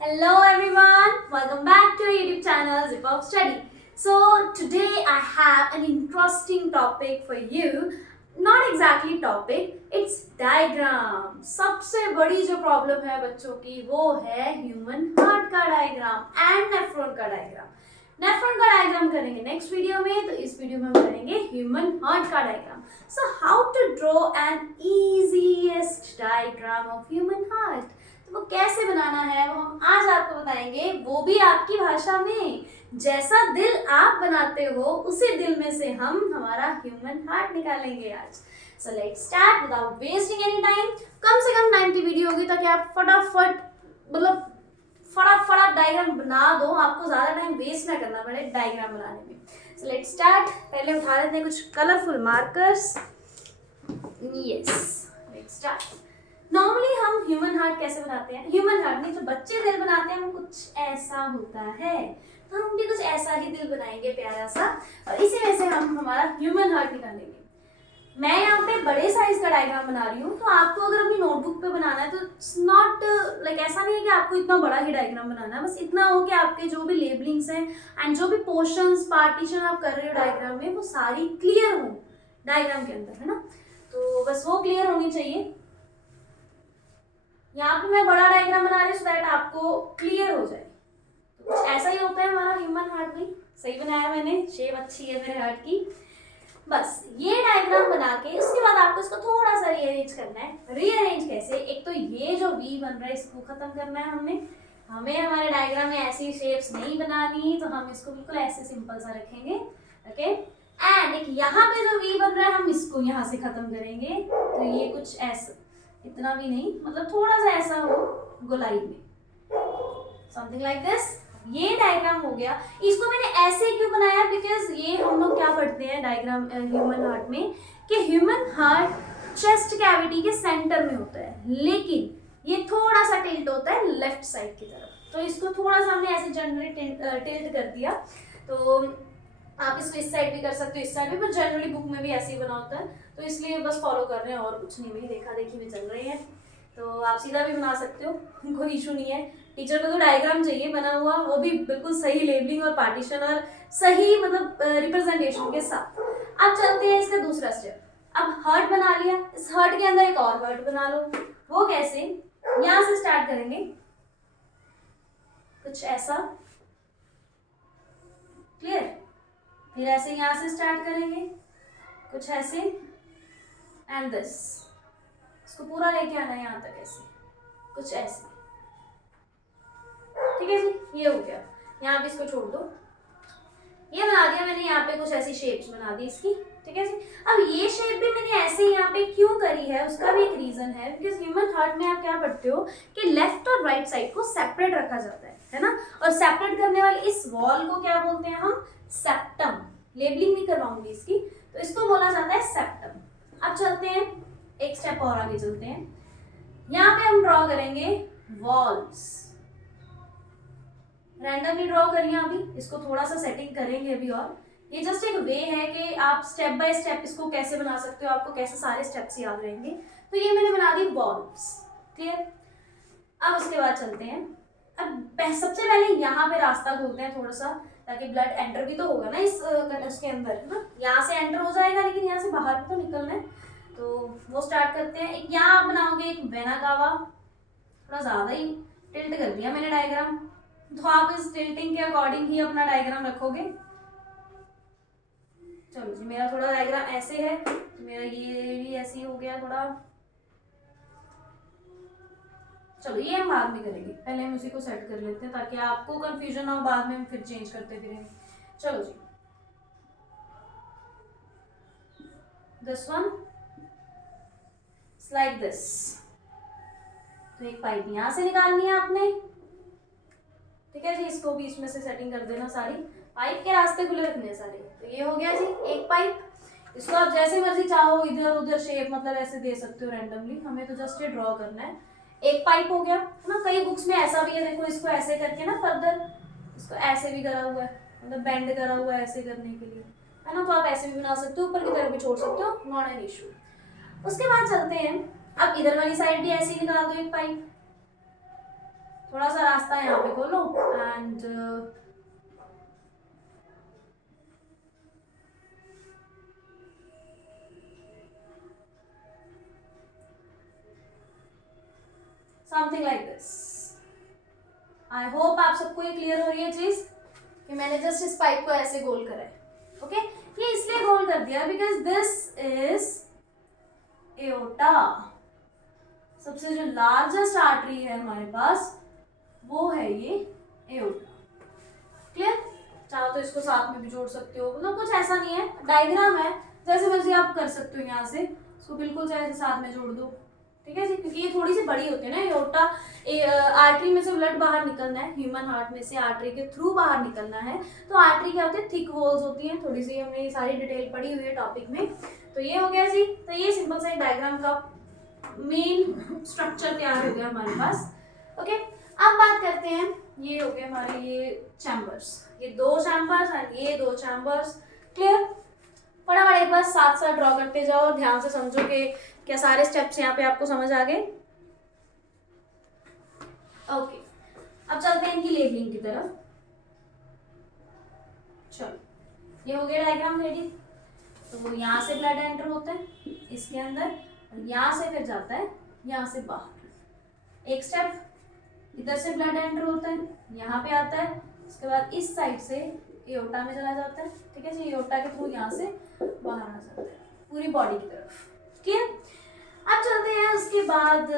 Hello everyone, welcome back to our YouTube channel Zip of Study. So today I have an interesting topic for you. Not exactly topic, it's diagram. सबसे बड़ी जो problem है बच्चों की वो है human heart का diagram and nephron का डायग्राम. नेफ्रॉन का डायग्राम करेंगे नेक्स्ट वीडियो में, तो इस वीडियो में हम करेंगे ह्यूमन हार्ट का diagram. So how to draw an easiest diagram of human heart. तो वो कैसे बनाना है वो हम आज आपको बताएंगे, वो भी आपकी भाषा में. जैसा दिल आप बनाते हो उसी दिल में से हम हमारा ह्यूमन हार्ट निकालेंगे आज. So let's start without wasting any time. कम से कम 90 वीडियो होगी ताकि आप फटाफट फटाफट डायग्राम बना दो, आपको ज्यादा टाइम वेस्ट ना करना पड़े डायग्राम बनाने में. सो लेट्स स्टार्ट. पहले उठा लेते हैं कुछ colourful markers. Yes, let's start. Normally हम ह्यूमन हार्ट कैसे बनाते हैं? ह्यूमन हार्ट नहीं, जो बच्चे दिल बनाते हैं वो कुछ ऐसा होता है. तो हम भी कुछ ऐसा ही दिल बनाएंगे प्यारा सा, और इसी में से हम हमारा ह्यूमन हार्ट निकालेंगे. मैं यहाँ पे बड़े साइज का डायग्राम बना रही हूँ, तो आपको अगर अपनी नोटबुक पे बनाना है तो इट्स नॉट लाइक ऐसा नहीं है कि आपको इतना बड़ा ही डायग्राम बनाना है. बस इतना हो कि आपके जो भी लेबलिंग्स हैं एंड जो भी पोर्शंस पार्टीशन आप कर रहे हो डायग्राम में वो सारी क्लियर हो डायग्राम के अंदर, है ना. तो बस वो क्लियर होनी चाहिए. यहाँ पे मैं बड़ा डायग्राम बना रही हूँ सो दैट आपको क्लियर हो जाए. तो कुछ ऐसा ही होता है हमारा ह्यूमन हार्ट भी. सही बनाया मैंने, शेप अच्छी है मेरे हार्ट की. बस ये डायग्राम बना के उसके बाद आपको इसको थोड़ा सा रीअरेंज करना है. रीअरेंज कैसे? एक तो ये जो वी बन रहा है इसको खत्म करना है हमें हमारे डायग्राम में ऐसी शेप्स नहीं बनानी, तो हम इसको बिल्कुल ऐसे सिंपल सा रखेंगे. ओके. एंड एक यहाँ पे जो वी बन रहा है हम इसको यहाँ से खत्म करेंगे. तो ये कुछ ऐसा, इतना भी नहीं, मतलब थोड़ा सा ऐसा हो गोलाई में, समथिंग लाइक दिस. ये डायग्राम हो गया. इसको मैंने ऐसे क्यों बनाया? बिकॉज ये हम लोग क्या पढ़ते हैं डायग्राम ह्यूमन हार्ट में कि ह्यूमन हार्ट चेस्ट कैविटी के सेंटर में होता है, लेकिन ये थोड़ा सा टिल्ट होता है लेफ्ट साइड की तरफ. तो इसको थोड़ा सा हमने ऐसे जनरली टिल्ट कर दिया. तो आप इसको इस साइड भी कर सकते हो, इस साइड भी, पर जनरली बुक में भी ऐसे ही बना होता है. तो इसलिए बस फॉलो कर रहे हैं और कुछ नहीं, भाई देखा देखी में चल रहे हैं. तो आप सीधा भी बना सकते हो, कोई इशू नहीं है. टीचर को तो डायग्राम चाहिए बना हुआ, वो भी बिल्कुल सही लेबलिंग और पार्टीशन और सही मतलब रिप्रेजेंटेशन के साथ. अब चलते हैं इसका दूसरा स्टेप. अब हार्ट बना लिया, इस हार्ट के अंदर एक और हार्ट बना लो. वो कैसे? यहाँ से स्टार्ट करेंगे कुछ ऐसा, क्लियर. फिर ऐसे यहाँ से स्टार्ट करेंगे कुछ ऐसे, एंड दिस. इसको पूरा लेके आना है यहाँ तक ऐसे, कुछ ऐसे. ठीक है जी, ये हो गया. यहाँ पे इसको छोड़ दो. ये बना दिया मैंने, यहाँ पे कुछ ऐसी शेप्स बना दी इसकी. ठीक है जी. अब ये शेप भी मैंने ऐसे यहाँ पे क्यों करी है उसका भी एक रीजन है. बिकॉज ह्यूमन हार्ट में आप क्या पढ़ते हो कि लेफ्ट और राइट साइड को सेपरेट रखा जाता है ना. और सेपरेट करने वाले इस वॉल को क्या बोलते हैं हम? सेप्टम. लेबलिंग नहीं करवाऊंगी इसकी, तो इसको बोला जाता है सेप्टम. अब चलते हैं एक स्टेप और आगे चलते हैं. यहाँ पे हम ड्रॉ करेंगे वॉल्स. रैंडमली ड्रॉ करिए अभी, इसको थोड़ा सा सेटिंग करेंगे अभी. और ये जस्ट एक वे है कि आप स्टेप बाय स्टेप इसको कैसे बना सकते हो, आपको कैसे सारे स्टेप्स याद रहेंगे. तो ये मैंने बना दी वॉल्स. क्लियर. अब उसके बाद चलते हैं. अब सबसे पहले यहाँ पे रास्ता खोलते हैं थोड़ा सा, ताकि ब्लड एंटर भी तो होगा ना इस उसके अंदर, है ना. यहाँ से एंटर हो जाएगा लेकिन यहाँ से बाहर भी तो निकलना है. तो वो स्टार्ट करते हैं. एक यहाँ आप बनाओगे एक वेना कावा. थोड़ा ज़्यादा ही टिल्ट कर दिया मैंने डायग्राम, तो आप इस टिल्टिंग के अकॉर्डिंग ही अपना डायग्राम रखोगे. चलो जी, मेरा थोड़ा डायग्राम ऐसे है, तो मेरा ये भी ऐसे ही हो गया थोड़ा. चलो ये हम बाद में करेंगे, पहले हम उसी को सेट कर लेते हैं ताकि आपको कंफ्यूजन ना हो, बाद में हम फिर चेंज करते फिरेंगे. चलो जी, दिस वन लाइक दिस. तो एक पाइप यहाँ से निकालनी है आपने. ठीक है जी, इसको बीच में से सेटिंग कर देना सारी. पाइप के रास्ते खुले रखने हैं सारे. तो ये हो गया जी एक पाइप. इसको आप जैसे मर्जी चाहो इधर उधर शेप मतलब ऐसे दे सकते हो रैंडमली, हमें तो जस्ट ये ड्रॉ करना है. एक पाइप हो गया, है ना. कई बुक्स में ऐसा भी है, देखो इसको ऐसे करके ना फर्दर इसको ऐसे भी करा हुआ है, मतलब बेंड करा हुआ है ऐसे करने के लिए, है ना. तो आप ऐसे भी बना सकते हो, ऊपर की तरफ भी छोड़ सकते हो, नॉट एन इशू. उसके बाद चलते हैं. अब इधर वाली साइड भी ऐसे ही निकाल दो एक पाइप. थोड़ा सा रास्ता यहाँ पे खोलो and something like this. I hope आप सबको ये क्लियर हो रही है चीज कि मैंने जस्ट इस पाइप को ऐसे गोल करा है। ओके ये इसलिए गोल कर दिया बिकॉज दिस इज एओर्टा। सबसे जो लार्जेस्ट आर्टरी है हमारे पास वो है ये एओर्टा। क्लियर? चाहो तो इसको साथ में भी जोड़ सकते हो, मतलब कुछ ऐसा नहीं है, डायग्राम है, जैसे मर्जी आप कर सकते हो। यहाँ से इसको बिल्कुल चाहे साथ में जोड़ दो, ठीक है जी, क्योंकि ये थोड़ी सी बड़ी होती है ना एओर्टा। आर्टरी में से ब्लड बाहर निकलना है, ह्यूमन हार्ट में से आर्टरी के थ्रू बाहर निकलना है। तो आर्टरी क्या होती है, थिक वॉल्स होती हैं, थोड़ी सी हमने ये सारी डिटेल पढ़ी हुई है टॉपिक में। तो ये हो गया जी। तो ये सिंपल सा एक डायग्राम का मेन स्ट्रक्चर तैयार हो गया हमारे पास। ओके अब बात करते हैं, ये हो गए हमारे ये चैम्बर्स, ये 2 चैम्बर्स एंड ये 2 चैम्बर्स। क्लियर? फटाफट एक बार साथ साथ ड्रॉ करते जाओ और ध्यान से समझो कि क्या सारे स्टेप्स यहाँ पे आपको समझ आ गए। ओके अब चलते हैं इनकी लेबलिंग की तरफ। चलो ये हो गया डायग्राम रेडी। तो वो यहाँ से ब्लड एंटर होता है इसके अंदर और यहाँ से फिर जाता है यहाँ से बाहर। एक स्टेप इधर से ब्लड एंटर होता है, यहाँ पे आता है, उसके बाद इस साइड से एओर्टा में चला जाता है। ठीक है जी, एओर्टा के थ्रू यहाँ से बाहर आ जाता है पूरी बॉडी की तरफ। क्लियर? अब चलते हैं उसके बाद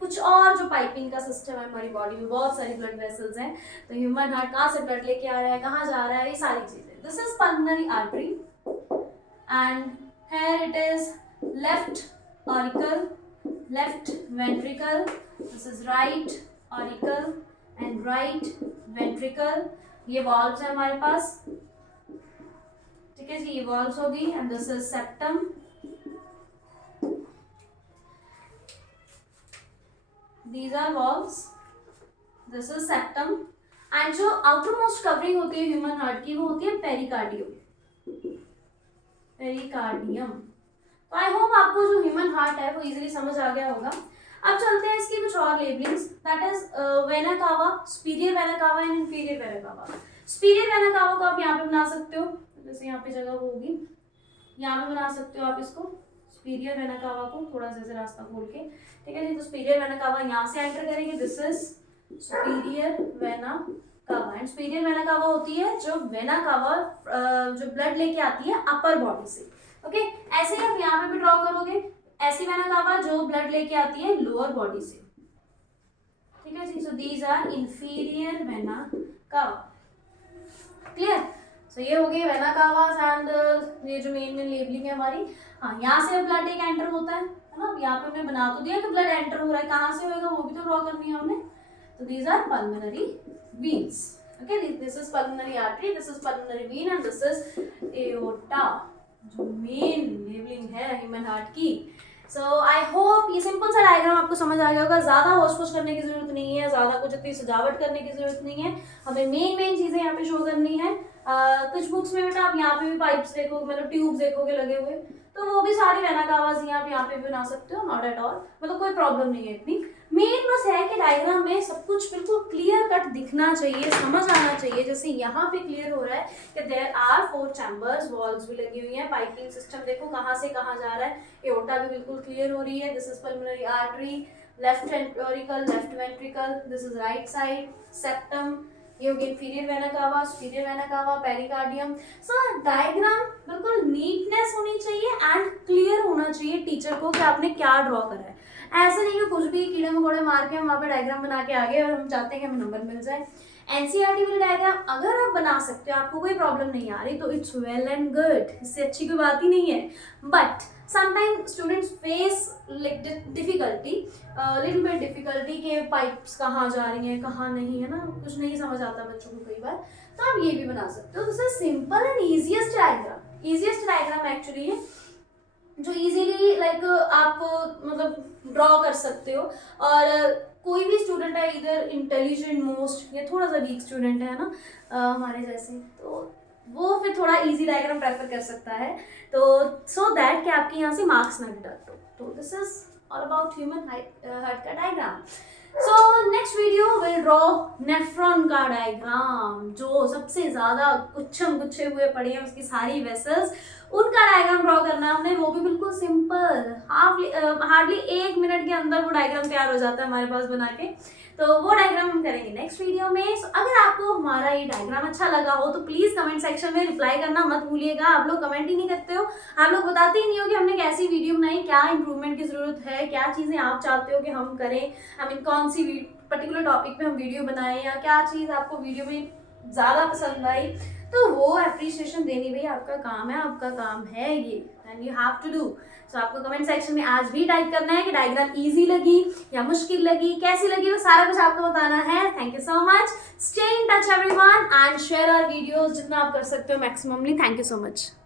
कुछ और जो पाइपिंग का सिस्टम है हमारी बॉडी में, बहुत सारी ब्लड वेसल्स हैं। तो ह्यूमन हार्ट कहाँ से ब्लड लेके आ रहा है, कहाँ जा रहा है, ये सारी चीजें। This is pulmonary artery and here it is left auricle, left ventricle, this is right auricle and right ventricle. ये वॉल्व्स है हमारे पास, ठीक है जी, ये वॉल्व्स होगी and this is septum. These are valves. This is septum. And जो outer most covering होती है ह्यूमन हार्ट की वो होती है पेरिकार्डियम। पेरिकार्डियम। तो आई होप आपको जो ह्यूमन हार्ट है वो इजीली समझ आ गया होगा। अब चलते हैं इसकी कुछ और labellings, that is vena cava, superior vena कावा and inferior vena cava. Superior vena कावा को आप यहाँ पे बना सकते हो, जैसे यहाँ पे जगह होगी, यहाँ पे बना सकते हो आप इसको सुपीरियर वेना कावा को, थोड़ा सा ऐसे रास्ता खोल के। ठीक है जी, तो सुपीरियर वेना कावा यहाँ से एंटर करेंगे, दिस इज सुपीरियर वेना कावा। एंड सुपीरियर वेना कावा होती है जो वेना कावा जो ब्लड लेके आती है अपर बॉडी से। ओके ऐसे ही आप यहाँ पे भी ड्रॉ करोगे, ऐसी वेना कावा जो ब्लड लेके आती है लोअर बॉडी से। ठीक है जी, so these are inferior vena cava. Clear? So ये हो गई वेना कावास एंड ये जो मेन लेबलिंग है हमारी। हाँ यहाँ से ब्लड एक एंटर होता है ना, यहाँ पे हमने बना तो दिया कि ब्लड एंटर हो रहा है, कहाँ से होगा वो भी तो ड्रॉ करनी है हमने। तो these are pulmonary veins. Okay, this is pulmonary artery, this is pulmonary vein and this is aorta, जो मेन लेबलिंग है ह्यूमन हार्ट की। सो आई होप ये सिंपल सा डायग्राम आपको समझ आ गया होगा। ज़्यादा होश करने की जरूरत नहीं है, ज़्यादा कुछ इतनी सजावट करने की जरूरत नहीं है, हमें मेन चीज़ें यहाँ पे शो करनी है। कुछ बुक्स में बेटा आप यहाँ पे भी पाइप्स देखोगे, मतलब ट्यूब्स देखोगे लगे हुए, तो वो भी सारी वेना कावास आप यहाँ पे भी बना सकते हो, नॉट एट ऑल, मतलब कोई प्रॉब्लम नहीं है इतनी। मेन बस है कि डायग्राम में सब कुछ बिल्कुल क्लियर कट दिखना चाहिए, समझ आना चाहिए। जैसे यहाँ पे क्लियर हो रहा है कि देयर आर 4 चैम्बर्स, वॉल्स भी लगी हुई हैं, पाइपिंग सिस्टम देखो कहाँ से कहाँ जा रहा है, एओर्टा भी बिल्कुल क्लियर हो रही है। This is pulmonary artery, left auricle, left ventricle, this is right side septum, ये हो गई inferior vena cava, superior vena cava, pericardium. So diagram बिल्कुल नीटनेस होनी चाहिए एंड क्लियर होना चाहिए टीचर को कि आपने क्या ड्रॉ करा है। ऐसे नहीं कि कुछ भी कीड़े मकोड़े मार के हम वहाँ पे डायग्राम बना के आ गए और हम चाहते हैं कि हमें नंबर मिल जाए। एनसीईआरटी वाली डायग्राम अगर आप बना सकते हो, आपको कोई प्रॉब्लम नहीं आ रही, तो इट्स वेल एंड गुड, इससे अच्छी कोई बात ही नहीं है। But sometime students face difficulty, little bit difficulty के पाइप्स कहाँ जा रही हैं कहाँ नहीं, है ना, कुछ नहीं समझ आता बच्चों को कई बार, तो आप ये भी बना सकते हो। This is simple and easiest diagram, easiest diagram actually है जो इजीली लाइक आप मतलब ड्रॉ कर सकते हो। और कोई भी स्टूडेंट है, इधर इंटेलिजेंट मोस्ट या थोड़ा सा वीक स्टूडेंट है ना हमारे जैसे, तो वो फिर थोड़ा इजी डायग्राम प्रेफर कर सकता है, तो सो दैट कि आपके यहाँ से मार्क्स ना डिडक्ट हो। तो this is all about human heart का diagram. So next video we'll draw draw nephron का डायग्राम, जो सबसे ज्यादा गुच्छम गुच्छे हुए पड़े हैं उसकी सारी वेसल्स, उनका डायग्राम ड्रॉ करना है हमने, वो भी बिल्कुल सिंपल, हार्डली 1 मिनट के अंदर वो डायग्राम तैयार हो जाता है हमारे पास बना के। तो वो डायग्राम हम करेंगे नेक्स्ट वीडियो में। So, अगर आपको हमारा ये डायग्राम अच्छा लगा हो तो प्लीज कमेंट सेक्शन में रिप्लाई करना मत भूलिएगा। आप लोग कमेंट ही नहीं करते हो, आप लोग बताते ही नहीं हो कि हमने कैसी वीडियो बनाई, क्या इंप्रूवमेंट की जरूरत है, क्या चीजें आप चाहते हो कि हम करें, आई मीन कौन सी पर्टिकुलर टॉपिक पे हम वीडियो बनाएं, या क्या चीज आपको वीडियो में ज्यादा पसंद आई। तो वो अप्रिसिएशन देनी भाई आपका काम है, आपका काम है ये, and you have to do. So आपको कमेंट सेक्शन में आज भी टाइप करना है कि डायग्राम इजी लगी या मुश्किल लगी, कैसी लगी, वो सारा कुछ आपको बताना है। Thank you so much, stay in touch everyone and share our videos जितना आप कर सकते हो maximumly. Thank you so much.